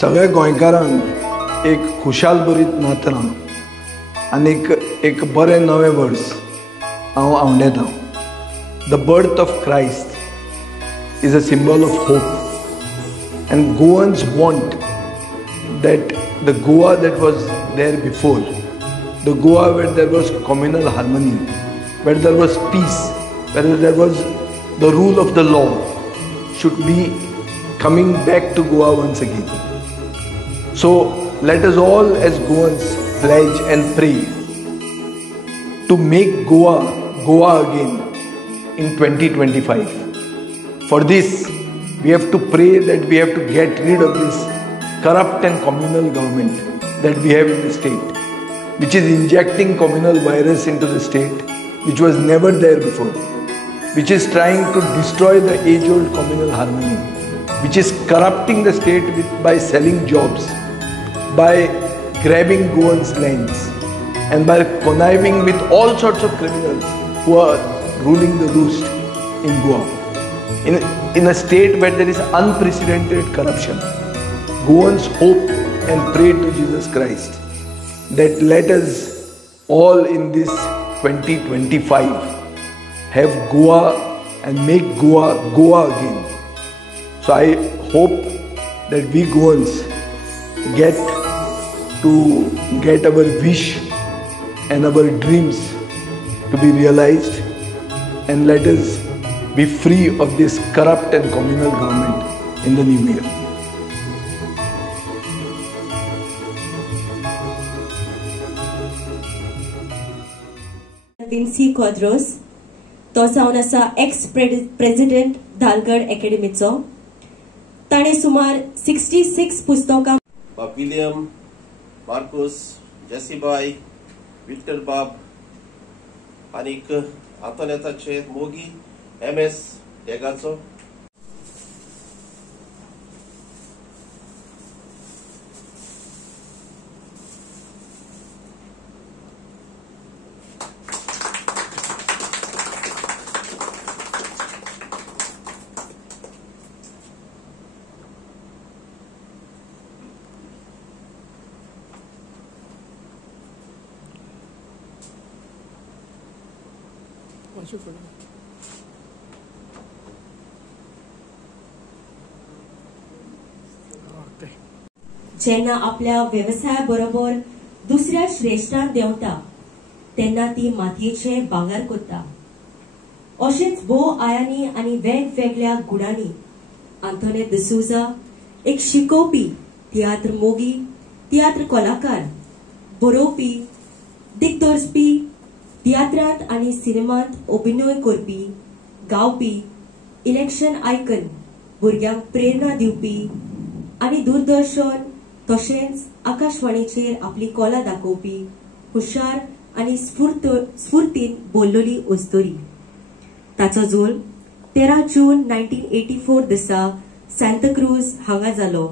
सगळ्या गोंयकारांक एक खुशाल बरीत नातना आनी एक बरें नवें वर्स हांव आवंडेता. The birth of Christ is a symbol of hope and Goans want that the Goa that was there before, the Goa where there was communal harmony, where there was peace, where there was the rule of the law, should be coming back to Goa once again. So let us all as Goans pledge and pray to make Goa again in 2025. For this we have to pray that we have to get rid of this corrupt and communal government that we have in the state, which is injecting communal virus into the state, which was never there before, which is trying to destroy the age-old communal harmony, which is corrupting the state by selling jobs, by grabbing Goans' lands, and by conniving with all sorts of criminals who are ruling the roost in Goa, in a state where there is unprecedented corruption. Goans hope and pray to Jesus Christ that let us all in this 2025 have Goa and make Goa again. So I hope that we Goans get our wish and our dreams to be realized, and let us be free of this corrupt and communal government in the new year. Vincy Quadros तो जावन आसा ex president धालगड अकॅडमीचो. ताणे सुमार 66 पुस्तकां William, Marcus, जेसीबाई, Victor बाब आनीक आंतोनेताचे मोगी MS डेगाचो. जेन्ना आपल्या व्यवसाया बरोबर दुसऱ्या श्रेष्ठांक देंवता तेन्ना ती मातयेचे भांगर करता. अशेंच भोव आयांनी आनी वेगवेगळ्या गुणांनी आंतोने डिसूजा एक शिकोवपी, तियात्र मोगी, तियात्र कलाकार, बरोवपी, दिग्दर्शपी, तियात्रांत आनी सिनेमांत अभिनय करपी, गावपी, इलेक्शन आयकन, भुरग्यांक प्रेरणा दिवपी आनी दूरदर्शन तशेंच आकाशवाणीचेर आपली कला दाखोवपी हुशार आनी स्फूर्तीन बोललोली उस्तोरी. ताचो जल्म 13 जून 1984 दिसा सांताक्रूज हांगा जालो.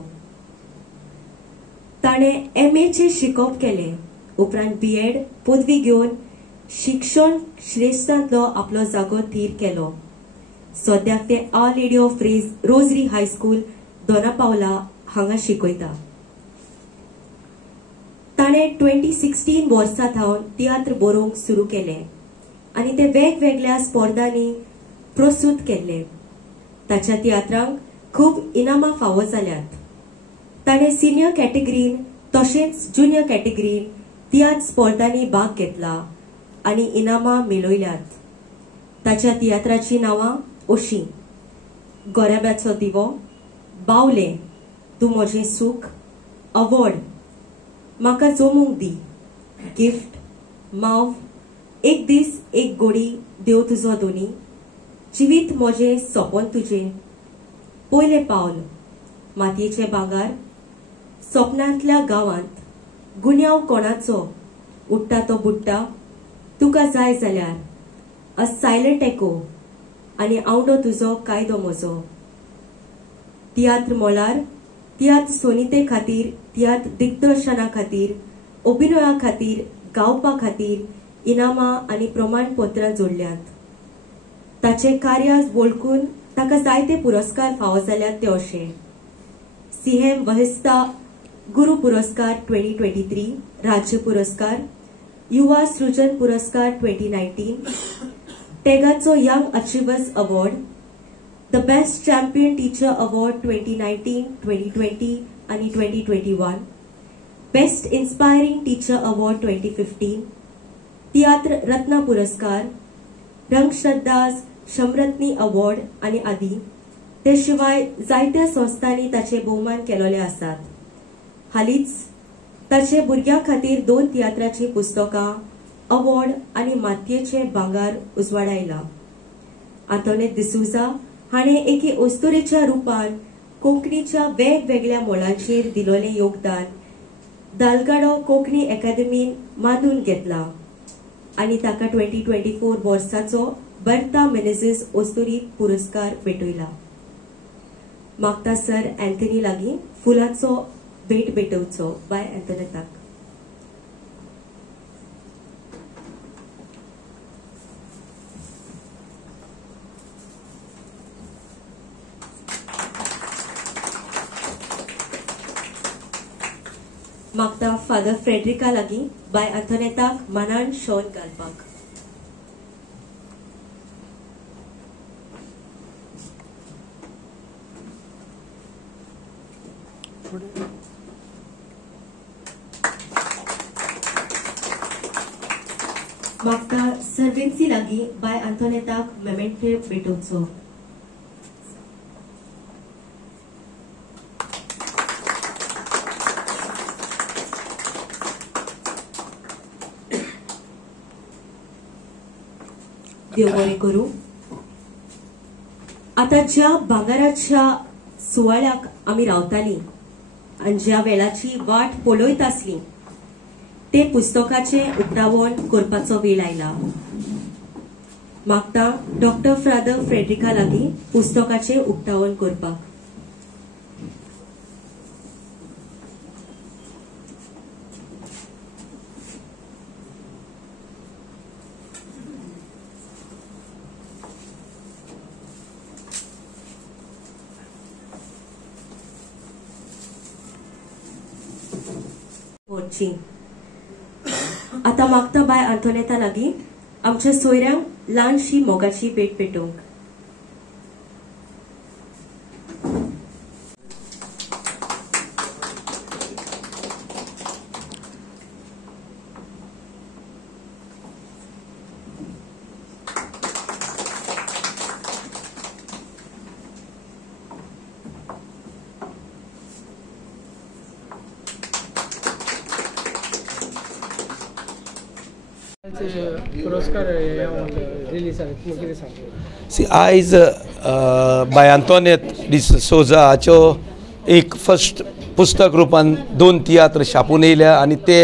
ताणे MA चे शिकप केले. उपरांत BEd पदवी घेवन शिक्षण श्रेष्ठांतलो आपलो जागो थीर केलो. सद्याक ते our lady of rosary high school Donapaula हांगा शिकयता. ताणे 2016 वर्सा थावन तियात्र बरोवंक सुरू केले आनी ते वेगवेगळ्या स्पर्धांनी प्रस्तुत केले. ताच्या तियात्रांक खूब इनामां फावो जाल्यात. ताणे सिनियर कॅटेगरीन तशेंच ज्युनियर कॅटेगरीन तियात्र स्पर्धांनी भाग घेतला आनी इनामां मेळयल्यात. ताच्या तियात्राची नांवां अशीं: गोरेब्याचो दिवो, बावले, तूं म्हजें सूख, अवॉर्ड, म्हाका जमूंक दी, गिफ्ट, माव, एक दीस एक गोडी, देव तुजो दोनी, जिवीत म्हजें सोपोन तुजें, पयलें पावल, मातयेचें भांगार, सपनांतल्या गांवांत, गुन्यांव कोणाचो, उडटा तो बुडटा, तुका जाय जाल्यार, अ सायलंट एको, आनी आवडो तुजो कायदो म्हजो. तियात्र मोलार तियात्र सोनिते खातीर, तियात्र दिग्दर्शना खातीर, अभिनया खातीर, गावपा खातीर इनामां आनी प्रमाणपत्रां जोडल्यात. ताचे कार्यास वळखून ताका जायते पुरस्कार फावो जाल्यात ते अशे: सीएम वहिस्ता गुरु पुरस्कार 2023, राज्य पुरस्कार, युवा सृजन पुरस्कार 2019, तेगाचो young achievers award, the best champion teacher award 2019, 2020 आणि 2021, best inspiring teacher award 2015, tiatr रत्न पुरस्कार, रंगश्रद्धाज शमरत्नी अवॉर्ड आणि आदी ते शिवाय जायत्या संस्थांनी ताचे भोवमान केलेले आसात. हालीच ताचे भुरग्यां खातीर 2 तियात्राची पुस्तकां, अवॉर्ड आणि मातयेचे भांगार उजवाडायला. आंतोनेत डिसूजा हाणे एके अस्तुरेच्या रूपान कोंकणीच्या वेगवेगळ्या मोलांचेर दिलोले योगदान दालगाडो कोंकणी अकादेमीन मानून घेतला आणि ताका 2024 वर्साचो बर्ता मेनेझिस ओस्तुरी पुरस्कार भेटयला. मागता सर अँथनी लागीं फुलांचो भेट भेटवचो बाय अँथोनेताक. मागता फादर फ्रेडरिका लागीं बाय अँथोनेताक मानान शॉल घालपाक. मागता सर्वेन्सी लागीं बाय अँथोनेताक मेमेंटो भेटोवचो. देव बरें करूं. आता ज्या भांगाराच्या सुवाळ्याक आमी रावताली आणि ज्या वेळाची वाट पळयत आसली ते पुस्तकाचे उक्तावण करपाचो वेळ आयला. मागता डॉक्टर फादर फ्रेडरिका लागीं पुस्तकाचे उक्तावण करपाक. आता मागता बाय अँथोनेता लागीं आमच्या सोयऱ्यांक ल्हानशी मोगाची भेट भेटोवंक. आयज बाय अँथोनेत डिसोजा हाच्यो एक फर्स्ट पुस्तक रूपान 2 तियात्र छापून येयल्या आणि ते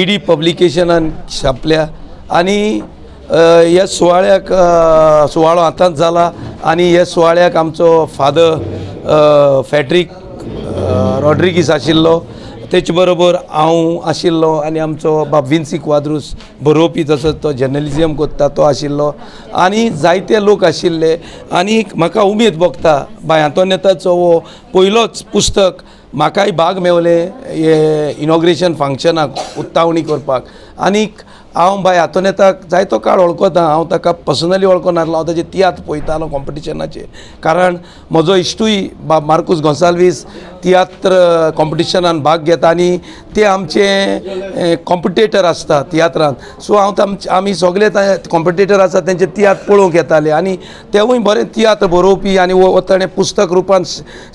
ईडी पब्लिकेशनान छापल्या आणि ह्या सुवाळ्याक सुवाळो आतांच जाला आणि ह्या सुवाळ्याक आमचो फादर फॅड्रिक रॉड्रिगीस आशिल्लो, तेच बरोबर हांव आशिल्लो आणि आमचो बाब विन्सी क्वाद्रूस बरोवपी तसोच तो जर्नलिझम करता तो आशिल्लो आणि जायते लोक आशिल्ले. आणि म्हाका उमेद भोगता बाय अँथोनेताचो हो पयलोच पुस्तक म्हाकाय भाग मेवले हे इनॉग्रेशन फंक्शनाक उक्तावणी करपाक. आनीक हांव बाय अँथोनेताक जायतो काळ वळखता. हांव ताका पर्सनली वळखनासलो, हांव ताचे तियात्र पळयतालो कॉम्पिटिशनाचे. कारण म्हजो इश्टूय बाब मार्कूस गोन्साल्वीस तियात्र कॉम्पिटिशनान भाग घेता आणि ते आमचे कॉम्पिटेटर आसता तियात्रांत. सो आमी सगळे कॉम्पिटेटर आसा तेंचे तियात्र पळोवंक येताले आणि तेवूय बरें तियात्र बरोवपी आणि ताणें पुस्तक रूपान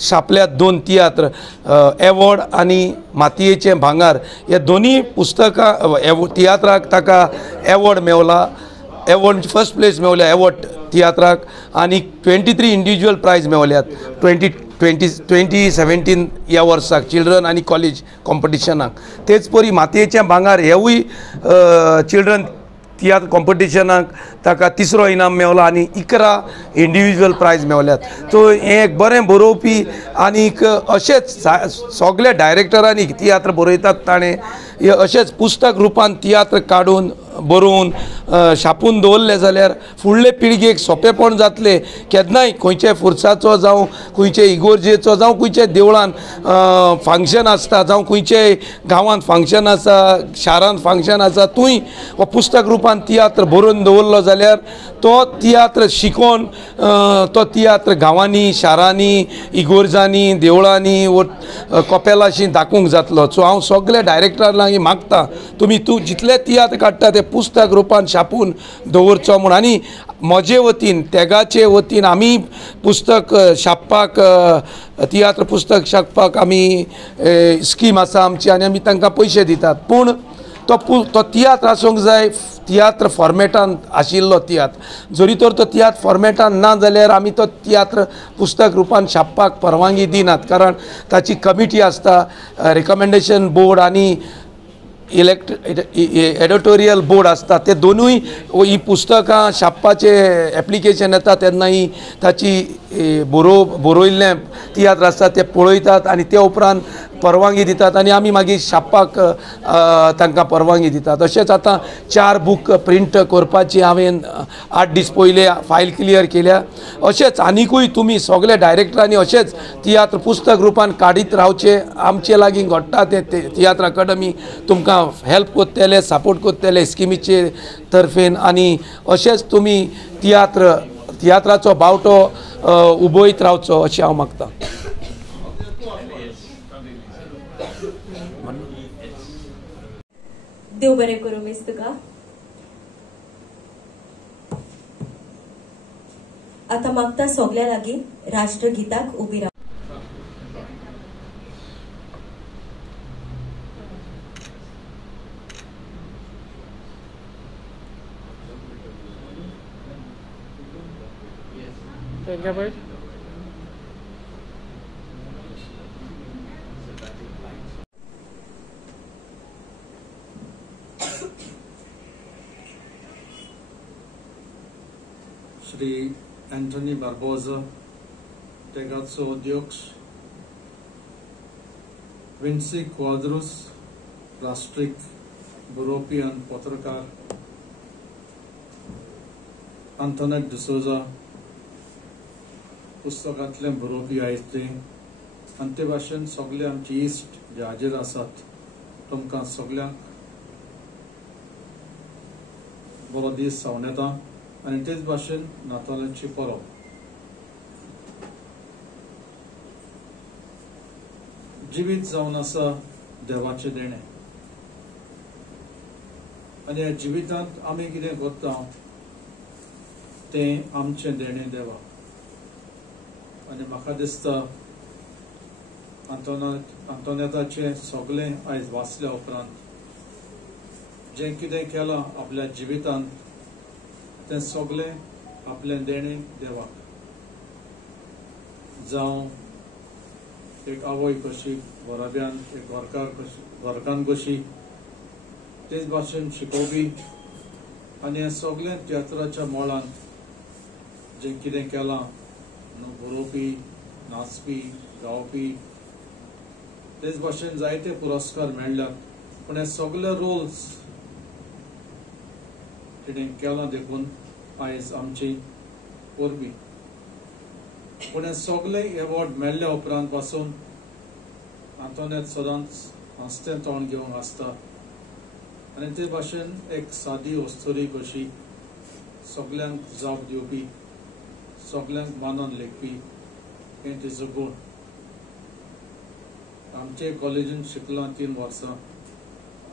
छापल्यात 2 तियात्र एवॉर्ड आणि मातयेचें भांगार. हे दोनी पुस्तकां तियात्राक ताका एवॉर्ड मेवला. एवॉर्ड फर्स्ट प्लेस मेवल्या एवॉर्ड तियात्राक आणि 23 इंडिविज्युअल प्रायज मेवल्यात 2017 ह्या वर्साक चिल्ड्रन आणि कॉलेज कॉम्पिटिशनाक. तेच परी मातयेचें भांगार हेवूय चिल्ड्रन तियात्र कॉम्पिटिशनाक ताका 3रो इनाम मेवला आणि 11 इंडिविज्युअल प्रायज मेवल्यात. तो हे एक बरें बरोवपी आनीक अशेंच सगळ्या डायरेक्टरांनी तियात्र बरयतात ताणें हे अशेंच पुस्तक रूपान तियात्र काडून बरोवन छापून दवरले जाल्यार फुडले पिळगेक सोंपेपण जातले. केन्नाय खंयचे फुर्साचो जावं खंयचे इगोर्जेचो जावं खंयचे देवळान फंक्शन आसता जावं खंयचे गांवांत फंक्शन आसा शारांत फंक्शन आसा थंय हो पुस्तक रुपान तियात्र बरोवन दवरलो जाल्यार तो तियात्र शिकोवन तो तियात्र गांवांनी शारांनी इगोर्जांनी देवळांनी वो कपेलाशी दाखोवंक जातलो. सो हांव सगळे डायरेक्टरांक मागता तुमी जितले तियात्र काडटा ते पुस्तक रुपान छापून दवरचो म्हूण. आनी म्हजे वतीन तेगाचे वतीन आमी पुस्तक छापपाक तियात्र पुस्तक छापपाक आमी स्कीम आसा आमची आनी आमी तांकां पयशे दितात. पूण तो तियात्र आसूंक जाय तियात्र फॉर्मेटान आशिल्लो तियात्र. जरी तर तो तियात्र फॉर्मेटान ना जाल्यार आमी तो तियात्र पुस्तक रुपान छापपाक परवानगी दिनात. कारण ताची कमिटी आसता रिकमेंडेशन बोर्ड आनी एडिटोरियल बोर्ड आसता. ते दोनूय ही पुस्तकां छापपाचे एप्लिकेशन येता तेन्ना ही ताची बरोयल्लें तियात्र आसता ते पळयतात आनी ते उपरांत परवानगी दितात आनी आमी मागीर छापपाक तांकां परवानगी दितात. अशेंच आतां 4 बूक प्रिंट करपाची हांवें 8 दीस पयले फायल क्लियर केल्या. अशेंच आनिकूय तुमी सगळे डायरेक्टरांनी अशेंच तियात्र पुस्तक रुपान काडीत रावचे. आमचे लागीं घडटा ते तियात्र अकादमी तुमकां हेल्प करतले सपोर्ट करतले स्किमीचे तर्फेन आनी अशेंच तुमी तियात्राचो बावटो उबयत रावचो अशें हांव मागतां. देव बरें करूं मिस तुका. आता मागता सगळ्या लागीं राष्ट्रगीताक उबी राव. श्री एंटनी बार्बोजा, तेगाचो अध्यक्ष विन्सी क्वाद्रूस, राष्ट्रीय बरोवपी आनी पत्रकार आंतोनेट डिसोजा, पुस्तकांतले बरोवपी आयते आनी ते भाशेन सगळे आमचे इश्ट जे हाजीर आसात तुमकां सगळ्यांक बरो दीस जावन येता. आनी तेच भाशेन नातालांची परब. जिवीत जावन आसा देवाचे देणे आनी ह्या जिवितांत आमी कितें करता तें आमचें देणें देवा. आनी म्हाका दिसता आंतोनेताचें सगळें आयज वाचल्या उपरांत जें कितें केलां आपल्या जिवितांत तें सगळें आपलें देणें देवाक. जावं एक आवय कशी घराब्यान एक घरकान कशी तेच भाशेन शिकोवपी आनी हें सगळें तियात्राच्या मोळान जें कितें केलां बरोवपी नाचपी गावपी तेच भाशेन जायते पुरस्कार मेळ्ळ्यात. पूण हे सगळे रोल्स तिणें केलां देखून आयज आमची परबी. पूण हे सगळे एवॉर्ड मेळ्ळ्या उपरांत पासून आंतोनेत सदांच हांसतें तोंड घेवन आसता आनी ते भाशेन एक सादी वस्तुरी कशी सगळ्यांक जाप दिवपी सगळ्यांक मानान लेखपी हें तिचो गूण. आमचे कॉलेजीन शिकलां 3 वर्सां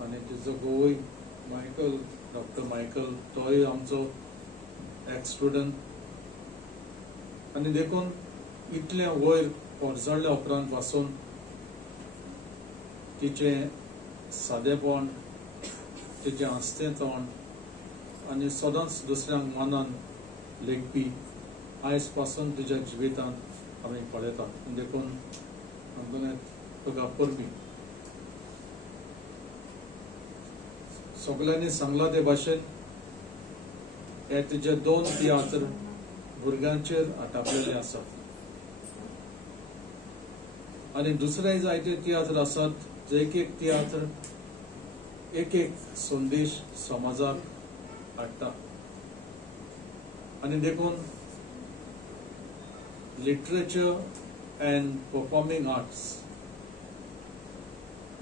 आनी तिचो घोवूय मायकल डॉक्टर मायकल तोय आमचो एक्स स्टुडंट आनी देखून इतलें वयर पोरजळ्ळ्या उपरांत पासून तिचें सादेपण तिचें हांसतें तोंड आनी सदांच दुसऱ्यांक मानान लेखपी आयज पासून तिच्या जिवितांत आमी पळयता. देखून तुका परबी. सगळ्यांनी सांगलां ते भाशेन हे तिचे 2 तियात्र भुरग्यांचेर आटापलेले आसात आनी दुसरे जायते तियात्र आसात जे एक तियात्र एक संदेश समाजाक हाडटा आनी देखून literature and performing arts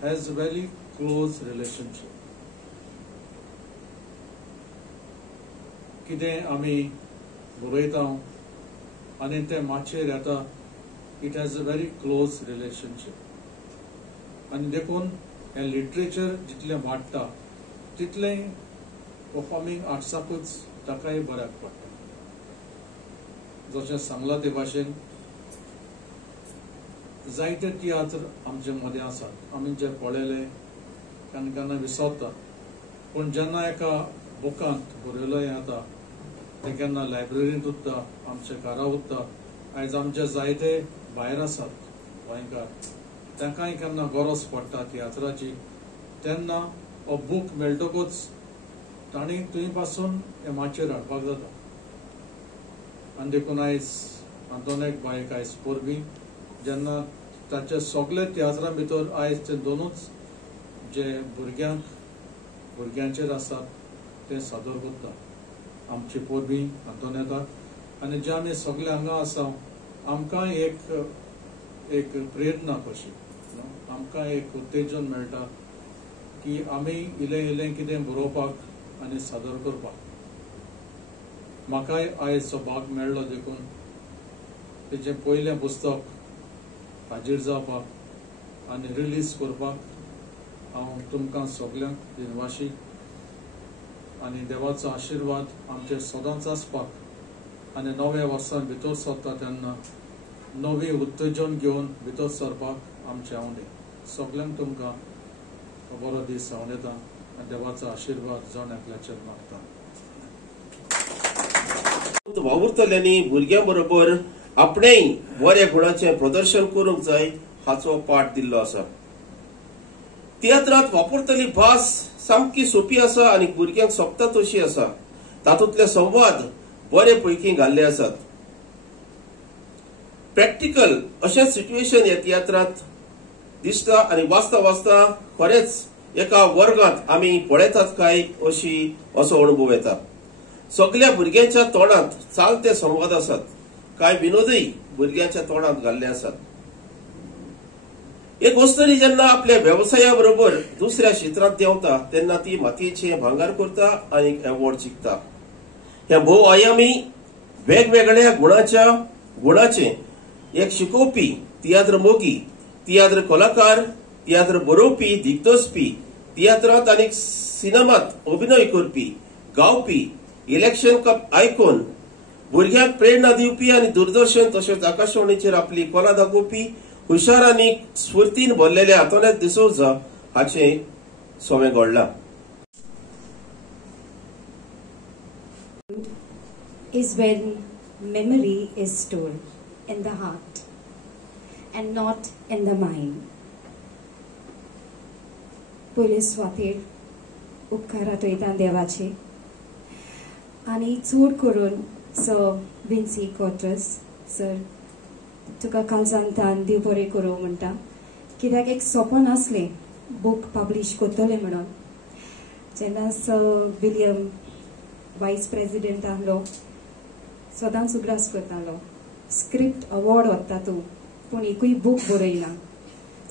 has a very close relationship. कितें आमी बरयता आनी तें माचयेर येता, it has a very close relationship. आनी देखून हें लिटरेचर जितलें वाडटा तितलें परफॉर्मिंग आर्ट्साकूच ताकाय बऱ्याक पडटा. जशें सांगलां ते भाशेन जायते तियात्र आमचे मदें आसात. आमी जे पळयले केन्ना केन्ना विसरता, पूण जेन्ना एका बुकांत बरयलो येता ते केन्ना लायब्ररींत उरता, आमच्या घरा उरता. आयज आमचे जायते भायर आसात गोंयकार, तांकांय केन्ना गरज पडटा तियात्राची, तेन्ना हो बूक मेळटकूच तांणी थंय पासून हे माचयेर हाडपाक जाता. आनी देखून आयज आंतोनेक बायक आयज परबीं जेन्ना ताचे सगळे तियात्रां भितर आयज ते दोनूच जे भुरग्यांचेर आसात ते सादर करता. आमची परबीं आंतोनेताक आनी जे आमी सगळे हांगा आसा आमकां एक प्रेरणा कशी, आमकां एक उत्तेजन मेळटा की आमी इल्लें इल्लें कितें बरोवपाक आनी सादर करपाक. म्हाकाय आयज तो भाग मेळ्ळो देखून तेजें पयलें पुस्तक हाजीर जावपाक आनी रिलीज करपाक हांव तुमकां सगळ्यांक दिनवाशी आनी देवाचो आशिर्वाद आमचेर सदांच आसपाक आनी नव्या वर्सान भितर सरता तेन्ना नवी उत्तेजन घेवन भितर सरपाक आमचें हांव सगळ्यांक तुमकां बरो दीस हांव दिता आनी देवाचो आशिर्वाद जावन एकल्याचेर मागता. वावुरतल्यांनी भुरग्यां बरोबर आपणेय बऱ्या गुणाचें प्रदर्शन करूंक जाय हाचो पाठ दिल्लो आसा. तियात्रांत वापरतली भास सामकी सोपी आसा आनी भुरग्यांक सोबता तशी आसा. तातूंतले संवाद बरे पैकी घाल्ले आसात. प्रॅक्टिकल अशें सिट्युएशन ह्या तियात्रांत दिसता आनी वाचता वाचता खरेंच एका वर्गांत आमी पळयतात काय असो अणभव येता. सगळ्या भुरग्यांच्या तोंडांत चालते संवाद आसात. कांय विनोदय भुरग्यांच्या तोंडांत घाल्ले आसात. एक वस्तरी जेन्ना आपल्या व्यवसाया बरोबर दुसऱ्या क्षेत्रांत देंवता तेन्ना ती मातयेचें भांगर करता आनी एवॉर्ड जिखता. ह्या भोवआयामी वेगवेगळ्या गुणाचे एक शिकोवपी, तियात्र मोगी, तियात्र कलाकार, तियात्र बरोवपी, दिग्दर्शपी, तियात्रांत आनी सिनेमांत अभिनय करपी, गावपी, इलेक्शन कप आयकॉन, भुरग्यांक प्रेरणा दिवपी आनी दूरदर्शन तशेंच आकाशवाणीचेर आपली कला दाखोवपी हुशार आनी स्फूर्तीन भरलेले आंतोनेत डिसोजा हाचें सोवें घडलां. Is when memory is stored in the heart and not in the mind. पयले स्वातेर उपकारां वयता देवाचे आनी चड करून सर विन्सी कॉट्रस सर तुका काल सांगतान देव बरें करूं म्हणटा. कित्याक एक सपन आसलें बूक पब्लीश करतलें म्हणून. जेन्ना सर विलियम वायस प्रेसिडेंट आहलो सदांच उगडास करतालो स्क्रिप्ट अवॉर्ड व्हरता तूं पूण एकूय बूक बरयना.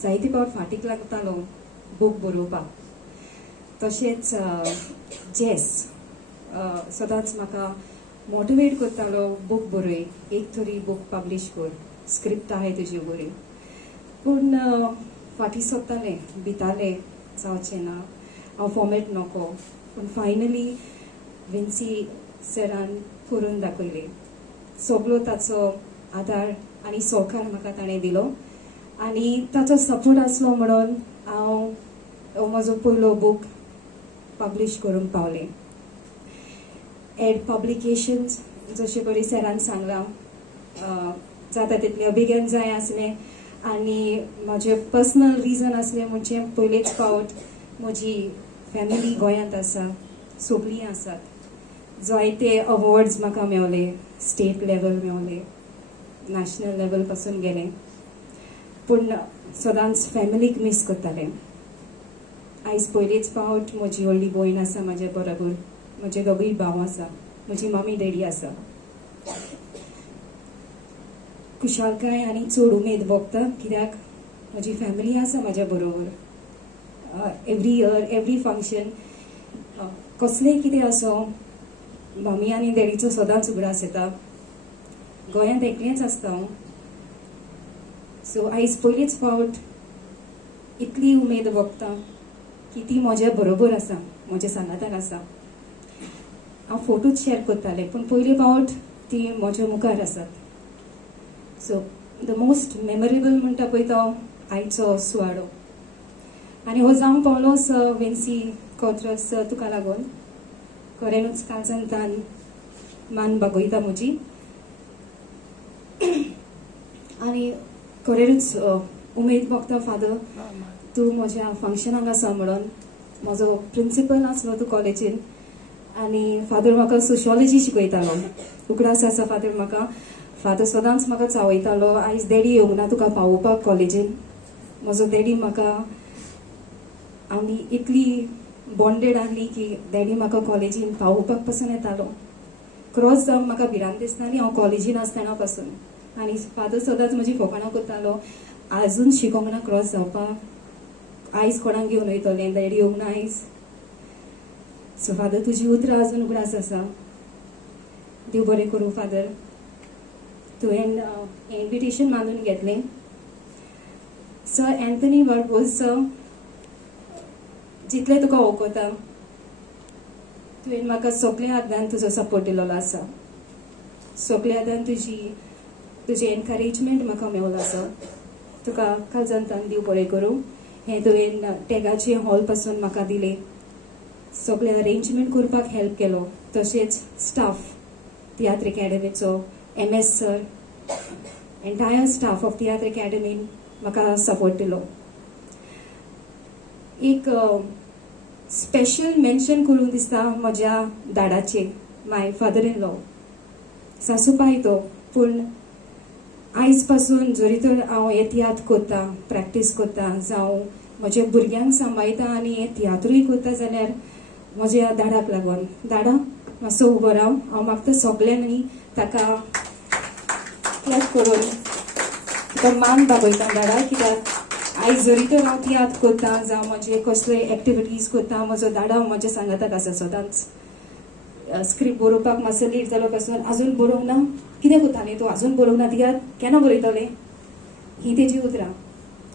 जायते फावट फाटीक लागतालो बूक बरोवपाक. तशेंच जेस सदांच म्हाका मोटिवेट करतालो बूक बरय, एक तरी बूक पब्लीश कर, स्क्रिप्ट आहे तुजी बरी. पूण फाटीं सरतालें, भितालें जावचें ना, हांव फॉर्मेट नको. पूण फायनली विन्सी सरान करून दाखयलें. सगळो ताचो आदार आनी सहकार म्हाका ताणें दिलो आनी ताचो सपोर्ट आसलो म्हणून हांव म्हजो पयलो बूक पब्लीश करूंक पावलें. एड पब्लिकेशन्स जशें परी सरान सांगलां जाता तितलें बेगीन जाय आसलें आनी म्हजें पर्सनल रिजन आसलें म्हणजे पयलेच फावट म्हजी फॅमिली गोंयांत आसा, सगळीं आसात. जायते अवॉर्ड्स म्हाका मेवले, स्टेट लेवल मेवले, नॅशनल लेवल पासून गेलें. पूण सदांच फॅमिलीक मिस करतालें. आयज पयलेच फावट म्हजी व्हडली भयण आसा म्हाजे बरोबर म्हजे दोगूय भाव आसा, म्हजी मम्मी डॅडी आसा. खुशालकाय आनी चड उमेद भोगता कित्याक म्हजी फॅमिली आसा म्हाज्या बरोबर. एवरी इयर एवरी फंक्शन कसलेंय कितें आसो मम्मी आनी डॅडीचो सदांच उगडास येता. गोंयांत एकलेंच आसता हांव, सो आयज पयलींच फावट इतली उमेद भोगता की ती म्हज्या बरोबर आसा, म्हज्या सांगाताक आसा. हांव फोटोच शेअर करतालें पूण पयली फावट ती म्हज्या मुखार आसात. सो द मोस्ट मेमोरेबल म्हणटा पळय तो आयचो सुवाळो. आनी हो जावंक पावलो विन्सी कॉट्रस तुका लागून. खरेंच काळजांतल्यान मान बागोयता म्हजी. आनी खरेंच उमेद भोगता फादर तूं म्हज्या फंक्शनाक आसा म्हणून. म्हजो प्रिंसिपल आसलो तूं कॉलेजीन आनी फादर म्हाका सोशियोलॉजी शिकयतालो. उगडास आसा फादर म्हाका. फादर सदांच म्हाका चावयतालो, आयज डॅडी येवंक ना तुका पावोवपाक कॉलेजीन. म्हजो डॅडी म्हाका आमी इतली बॉन्डेड आहली की डॅडी म्हाका कॉलेजीन पावोवपाक पासून येतालो. क्रॉस जावंक म्हाका भिरांत दिसताली हांव कॉलेजीन आसतना पासून. आनी फादर सदांच म्हजी फकाणां करतालो, आजून शिकोंक ना क्रॉस जावपाक, आयज कोणाक घेवन वयतलें, डॅडी येवंक ना आयज. सो फादर तुजी उतरां आजून उगडास आसा. देव बरें करूं फादर. तुवें इन्विटेशन मानून घेतलें. सर एंथनी बार्बोस सर, जितलें तुका वळखता तुवें म्हाका सगळ्या हातान तुजो सपोर्ट दिलोलो आसा. सगळ्या हातान तुजें एनकरेजमेंट म्हाका मेळिल्लो आसा. तुका काळजांतल्यान देव बरें करूं. हें तुवें टॅगाचे हॉल पासून म्हाका दिलें, सगळें अरेंजमेंट करपाक हेल्प केलो. तशेंच स्टाफ तियात्र अकॅडमीचो, MS sir, entire staff of tiatr अकॅडमीन म्हाका सपोर्ट दिलो. एक स्पेशल मेन्शन करूंक दिसता म्हज्या दाडाचे, माय फादर इन लॉ. सासूबाई तो, पूण आयज पासून जरी तर हांव हे तियात्र करता, प्रॅक्टीस करता, जावं म्हज्या भुरग्यांक सांबाळटा आनी हे तियात्रूय करता जाल्यार म्हज्या दाडाक लागून. दाडा मातसो उबो राव. हांव मागता सगळ्यांनी ताका क्लॅप करून तुका मान दाखयता दाडा. कित्याक आयज जरी तर हांव तियात्र करता जावं म्हजे कसले एक्टिविटीज करता, म्हजो दाडा म्हज्या सांगाताक आसा सदांच. स्क्रिप्ट बरोवपाक मातसो लेट जालो पासून आजून बरोवंक ना. कितें करताले तूं आजून बरोवंक ना तियात्र, केन्ना बरयतलें? ही तेजी उतरां.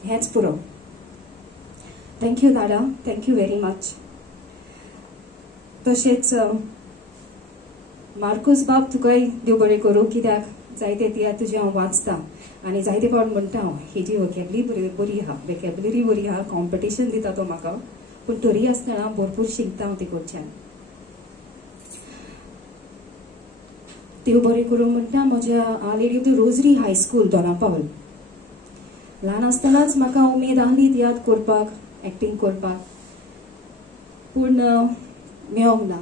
हेंच पुरो. थँक्यू दाडा, थँक्यू व्हेरी मच. तशेंच मार्कोस बाब तुकाय देव बरें करूं. कित्याक जायते तियात्र तुजे हांव वाचतां आनी जायते फावट म्हणटा हांव हेजी वोकॅबलरी बरी आहा, वोकॅबलरी बरी आहा. कॉम्पिटिशन दिता तो म्हाका, पूण तरी आसतना भरपूर शिकता हांव तिकडच्यान. देव बरें करूं म्हणटा म्हज्या our lady of the rosary high school Donapaula. ल्हान आसतनाच म्हाका उमेद आहली तियात्र करपाक, एक्टींग करपाक, पूण मेळोंक ना.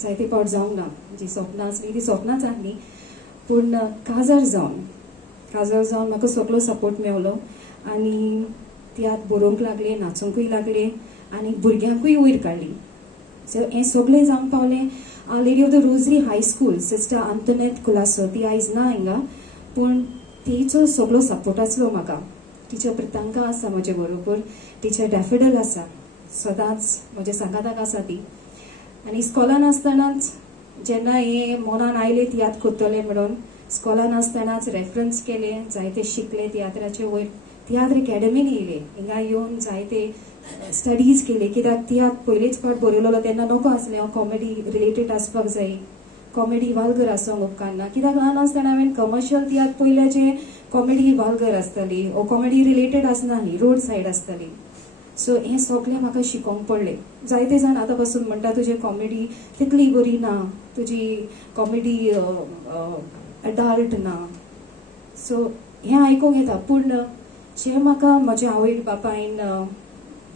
जायते फावट जावंक ना. जी स्वप्नां आसली ती स्वप्नांच आहली. पूण काजार जावन म्हाका सगळो सपोर्ट मेळलो आनी तियात्र बरोवंक लागले, नाचोंकूय लागले आनी भुरग्यांकूय वयर काडली. सो हें सगळें जावंक पावलें our lady of the rosary high school. Sister Antoinette Colaco ती आयज ना हिंगा, पूण तिचो सगळो सपोर्ट आसलो म्हाका. टिचर प्रितांका आसा म्हजे बरोबर, टिचर डॅफिडल आसा, सदांच म्हज्या सांगाताक आसा ती. आनी स्कॉलान आसतनाच जेन्ना हे मनान आयले तियात्र करतले म्हणून, स्कॉलान आसतनाच रेफरन्स केले, जायते शिकले तियात्राचे वयर. तियात्र अकॅडमीन येयले, हिंगा येवन जायते स्टडीज केले. कित्याक तियात्र पयलींच फावट बरयलोलो तेन्ना नको आसलें हांव कॉमेडी रिलेटेड आसपाक जाय, कॉमेडी वाल्गर आसूंक उपकारना. कित्याक ल्हान आसतना हांवें कमर्शियल तियात्र पयल्याचे कॉमेडी वाल्गर आसताली, ओ कॉमेडी रिलेटेड आसनाली, रोड सायड आसताली. सो हें सगळें म्हाका शिकोवंक पडलें. जायते जाण आतां पासून म्हणटा तुजी कॉमेडी तितली बरी ना, तुजी कॉमेडी एडल्ट ना. सो हें आयकूंक येता, पूण जें म्हाका म्हज्या आवय बापायन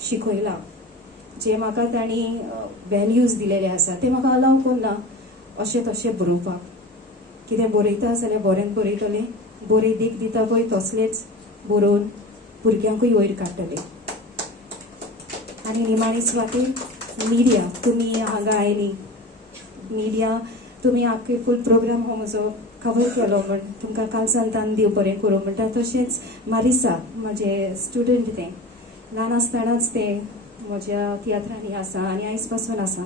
शिकयलां, जे म्हाका तांणी वॅल्यूज दिलेले आसा ते म्हाका अलाव करना अशें तशें बरोवपाक. कितें बरयता जाल्यार बरें बरयतलें, बरें देख दिता पळय तसलेंच बरोवन भुरग्यांकूय वयर काडटलें. आनी निमाणी सुवातेर मिडिया, तुमी हांगा आयली, मिडिया तुमी आख्खे फूल प्रोग्राम हो म्हजो कवर केलो म्हण तुमकां काल सांतान देव बरें करूं म्हणटा. तशेंच मारिसा म्हजे स्टुडंट ते ल्हान आसतनाच ते म्हज्या तियात्रांनी आसा आनी आयज पासून आसा.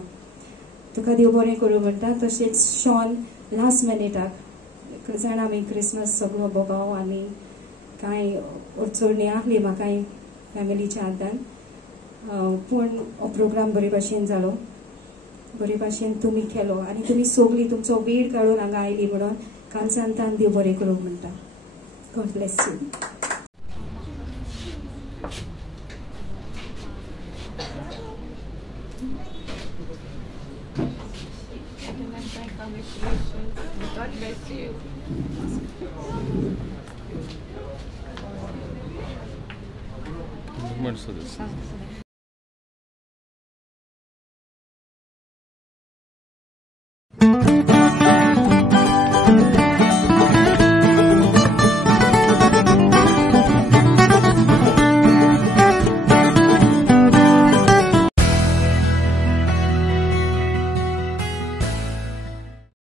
तुका देव बरें करूं म्हणटा. तशेंच शॉन लास्ट मिनिटाक जाण आमी क्रिसमस सगळो बोगाव आनी कांय अडचणी आसली म्हाकाय फॅमिलीच्या हातान, पूण हो प्रोग्राम बरे भाशेन जालो, बरे भाशेन तुमी केलो आनी तुमी सगळीं तुमचो वेळ काडून हांगा आयली म्हणून काल सांतान देव बरें करूं म्हणटा. God bless you. God bless you. Movements of this.